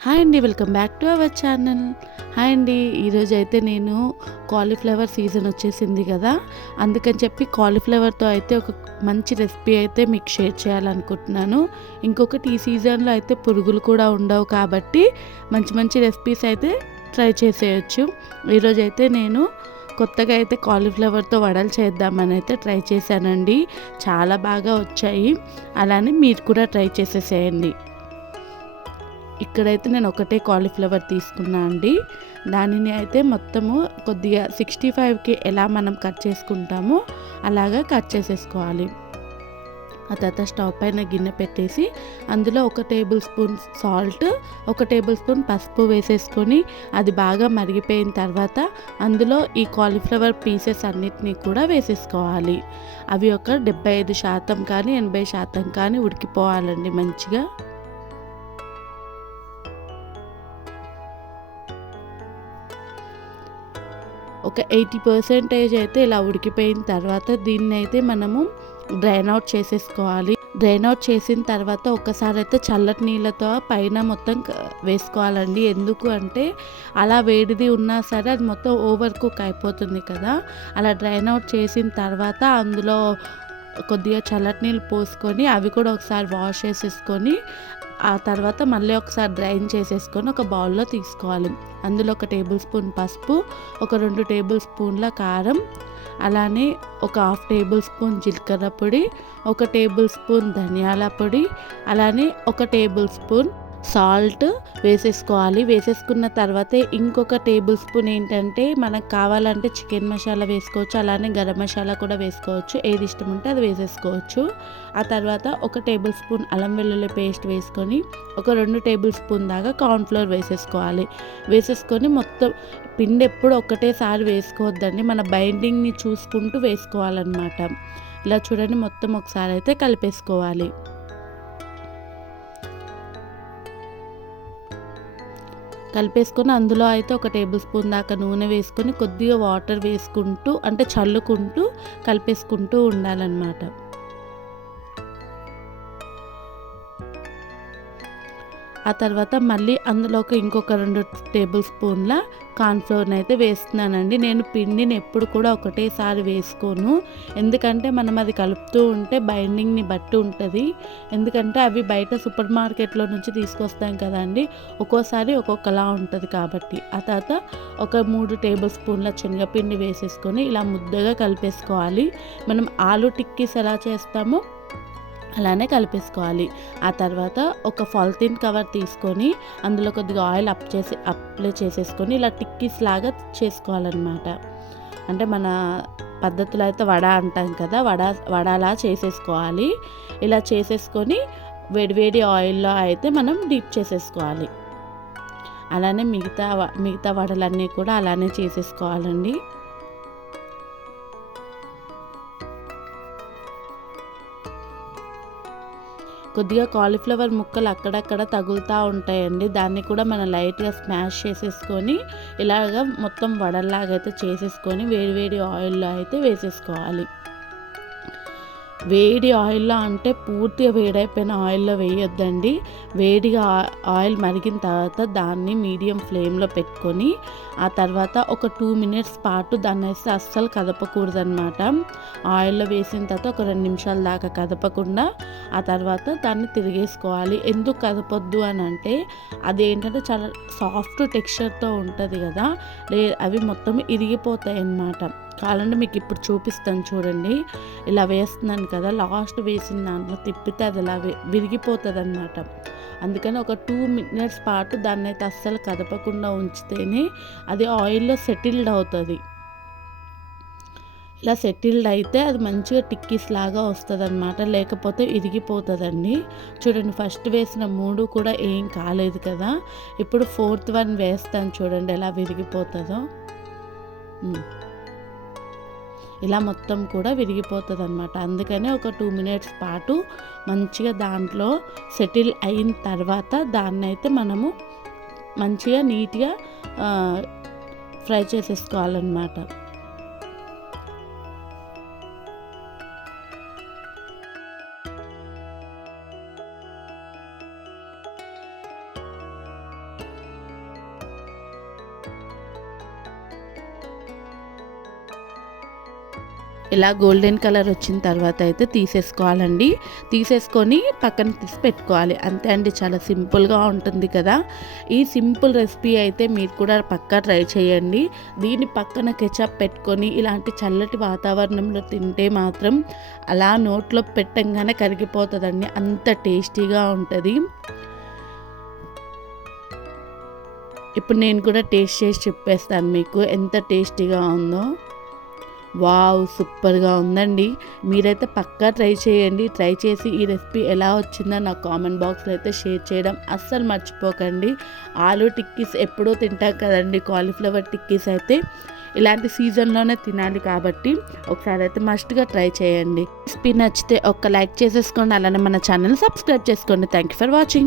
Hi అండి. Welcome back to our channel. Hi అండి. ఈరోజైతే నేను కాలీఫ్లవర్ సీజన్ వచ్చేసింది కదా! అందుకని చెప్పి కాలీఫ్లవర్‌తో అయితే ఒక మంచి రెసిపీ అయితే మీకు షేర్ చేయాలనుకుంటున్నాను. ఇంకొకటి ఈ సీజన్‌లో అయితే పురుగులు కూడా ఉండవు కాబట్టి మంచి మంచి రెసిపీస్ అయితే ట్రై చేసేయొచ్చు. ఈరోజైతే నేను కొత్తగా అయితే కాలీఫ్లవర్‌తో వడలు చేద్దామని అయితే ట్రై చేశానండి. చాలా బాగా వచ్చాయి. అలానే మీరు కూడా ట్రై చేసేసేయండి. ఇక్కడైతే నేను ఒకటే కాలీఫ్లవర్ తీసుకున్నా అండి. దానిని అయితే మొత్తము కొద్దిగా 65కి ఎలా మనం కట్ చేసుకుంటామో అలాగా కట్ చేసేసుకోవాలి. ఆ తర్వాత స్టవ్ పైన గిన్నె పెట్టేసి అందులో 1 table spoon salt, 1 table spoon పసుపు వేసేసుకొని అది బాగా మరిగిపోయిన తర్వాత అందులో ఈ కాలీఫ్లవర్ పీసెస్ అన్నిటినీ కూడా వేసేసుకోవాలి. అవి ఒక 75% కానీ 80% కానీ ఉడికిపోవాలండి మంచిగా. ఒక 80% అయితే ఇలా ఉడికిపోయిన తర్వాత దీన్నైతే మనము డ్రైన్ అవుట్ చేసేసుకోవాలి. డ్రైన్ అవుట్ చేసిన తర్వాత ఒక్కసారి అయితే చల్లటి నీళ్ళతో పైన మొత్తం వేసుకోవాలండి. ఎందుకు అంటే అలా వేడిది ఉన్నా సరే అది మొత్తం ఓవర్ కుక్ అయిపోతుంది కదా! అలా డ్రైన్ అవుట్ చేసిన తర్వాత అందులో కొద్దిగా చల్లటి నీళ్ళు పోసుకొని అవి కూడా ఒకసారి వాష్ చేసేసుకొని ఆ తర్వాత మళ్ళీ ఒకసారి డ్రైన్ చేసేసుకొని ఒక బౌల్‌లో తీసుకోవాలి. అందులో 1 టేబుల్ స్పూన్ పసుపు, ఒక 2 టేబుల్ స్పూన్ల కారం, అలానే ఒక 1/2 టేబుల్ స్పూన్ జీలకర్ర పొడి, 1 టేబుల్ స్పూన్ ధనియాల పొడి, అలానే 1 టేబుల్ స్పూన్ సాల్ట్ వేసేసుకోవాలి. వేసేసుకున్న తర్వాతే ఇంకొక టేబుల్ స్పూన్ ఏంటంటే మనకు కావాలంటే చికెన్ మసాలా వేసుకోవచ్చు. అలానే గరం మసాలా కూడా వేసుకోవచ్చు. ఏది ఇష్టం ఉంటే అది వేసేసుకోవచ్చు. ఆ తర్వాత 1 టేబుల్ స్పూన్ అల్లం వెల్లుల్లి పేస్ట్ వేసుకొని ఒక 2 టేబుల్ స్పూన్ దాకా కార్న్‌ఫ్లోర్ వేసేసుకోవాలి. వేసేసుకొని మొత్తం పిండి ఎప్పుడు ఒకటేసారి వేసుకోవద్దండి. మన బైండింగ్‌ని చూసుకుంటూ వేసుకోవాలన్నమాట. ఇలా చూడండి మొత్తం ఒకసారి అయితే కలిపేసుకోవాలి. కలిపేసుకొని అందులో అయితే 1 టేబుల్ స్పూన్ దాకా నూనె వేసుకొని కొద్దిగా వాటర్ వేసుకుంటూ అంటే చల్లుకుంటూ కలిపేసుకుంటూ ఉండాలన్నమాట. ఆ తర్వాత మళ్ళీ అందులోకి ఇంకొక 2 టేబుల్ స్పూన్ల కార్న్‌ఫ్లోర్‌ని అయితే వేస్తున్నానండి. నేను పిండిని ఎప్పుడు కూడా ఒకటేసారి వేసుకోను. ఎందుకంటే మనం అది కలుపుతూ ఉంటే బైండింగ్‌ని బట్టి ఉంటది. ఎందుకంటే అవి బయట సూపర్ మార్కెట్‌లో నుంచి తీసుకొస్తాం కదండీ! ఒక్కోసారి ఒక్కొక్కలా ఉంటది కాబట్టి. ఆ తర్వాత ఒక 3 టేబుల్ స్పూన్ల శనగపిండి వేసేసుకొని ఇలా ముద్దగా కలిపేసుకోవాలి. మనం ఆలు టిక్కీస్ ఎలా చేస్తామో అలానే కలిపేసుకోవాలి. ఆ తర్వాత ఒక పాలిథీన్ కవర్ తీసుకొని అందులో కొద్దిగా ఆయిల్ అప్లై చేసేసుకొని ఇలా టిక్కీస్ లాగా చేసుకోవాలన్నమాట. అంటే మన పద్ధతిలో అయితే వడ అంటాం కదా! వడలా చేసేసుకోవాలి. ఇలా చేసేసుకొని వేడి ఆయిల్‌లో అయితే మనం డీప్ చేసేసుకోవాలి. అలానే మిగతా వడలన్నీ కూడా అలానే చేసేసుకోవాలండి. కొద్దిగా కాలీఫ్లవర్ ముక్కలు అక్కడక్కడ తగులుతూ ఉంటాయండి. దాన్ని కూడా మనం లైట్‌గా స్మాష్ చేసేసుకొని ఇలాగ మొత్తం వడల్లాగా అయితే చేసేసుకొని వేడి ఆయిల్‌లో అయితే వేసేసుకోవాలి. వేడి ఆయిల్‌లో అంటే పూర్తిగా వేడైపోయిన ఆయిల్‌లో వేయొద్దండి. వేడిగా ఆయిల్ మరిగిన తర్వాత దాన్ని మీడియం ఫ్లేమ్‌లో పెట్టుకొని ఆ తర్వాత ఒక 2 మినిట్స్ పాటు దాన్నైతే అస్సలు కదపకూడదనమాట. ఆయిల్‌లో వేసిన తర్వాత ఒక 2 నిమిషాల దాకా కదపకుండా ఆ తర్వాత దాన్ని తిరిగేసుకోవాలి. ఎందుకు కదపొద్దు అనంటే అదేంటంటే చాలా సాఫ్ట్ టెక్స్చర్‌తో ఉంటది కదా! అవి మొత్తం ఇరిగిపోతాయన్నమాట. కావాలంటే మీకు ఇప్పుడు చూపిస్తాను చూడండి. ఇలా వేస్తున్నాను కదా! లాస్ట్ వేసిన దాంట్లో తిప్పితే అది అలా విరిగిపోతదనమాట. అందుకని ఒక 2 మినిట్స్ పాటు దాన్నైతే అస్సలు కదపకుండా ఉంచితేనే అది ఆయిల్‌లో సెటిల్డ్ అవుతది. ఇలా సెటిల్డ్ అయితే అది మంచిగా టిక్కీస్ లాగా వస్తదనమాట. లేకపోతే ఇరిగిపోతదండి. చూడండి ఫస్ట్ వేసిన 3 కూడా ఏం కాలేదు కదా! ఇప్పుడు ఫోర్త్ వన్ వేస్తాను చూడండి ఎలా విరిగిపోతదో. ఇలా మొత్తం కూడా విరిగిపోతదనమాట. అందుకనే ఒక 2 మినిట్స్ పాటు మంచిగా దాంట్లో సెటిల్ అయిన తర్వాత దాన్నైతే మనము మంచిగా నీట్‌గా ఫ్రై చేసేసుకోవాలన్నమాట. ఇలా గోల్డెన్ కలర్ వచ్చిన తర్వాత అయితే తీసేసుకోవాలండి. తీసేసుకొని పక్కన తీసి పెట్టుకోవాలి. అంతే అండి, చాలా సింపుల్గా ఉంటుంది కదా. ఈ సింపుల్ రెసిపీ అయితే మీరు కూడా పక్కా ట్రై చేయండి. దీని పక్కన కెచప్ పెట్టుకొని ఇలాంటి చల్లటి వాతావరణంలో తింటే మాత్రం అలా నోట్లో పెట్టంగానే కరిగిపోతుందండి, అంత టేస్టీగా ఉంటుంది. ఇప్పుడు నేను కూడా టేస్ట్ చేసి చెప్పేస్తాను మీకు ఎంత టేస్టీగా ఉందో. వావ్, సూపర్గా ఉందండి. మీరైతే పక్కా ట్రై చేయండి. ట్రై చేసి ఈ రెసిపీ ఎలా వచ్చిందో నాకు కామెంట్ బాక్స్లో అయితే షేర్ చేయడం అస్సలు మర్చిపోకండి. ఆలూ టిక్కీస్ ఎప్పుడూ తింటాం కదండి, కాలీఫ్లవర్ టిక్కీస్ అయితే ఇలాంటి సీజన్లోనే తినాలి కాబట్టి ఒకసారి అయితే మస్ట్గా ట్రై చేయండి. రెసిపీ నచ్చితే ఒక్క లైక్ చేసేసుకోండి, అలానే మన ఛానల్ సబ్స్క్రైబ్ చేసుకోండి. Thank you for watching.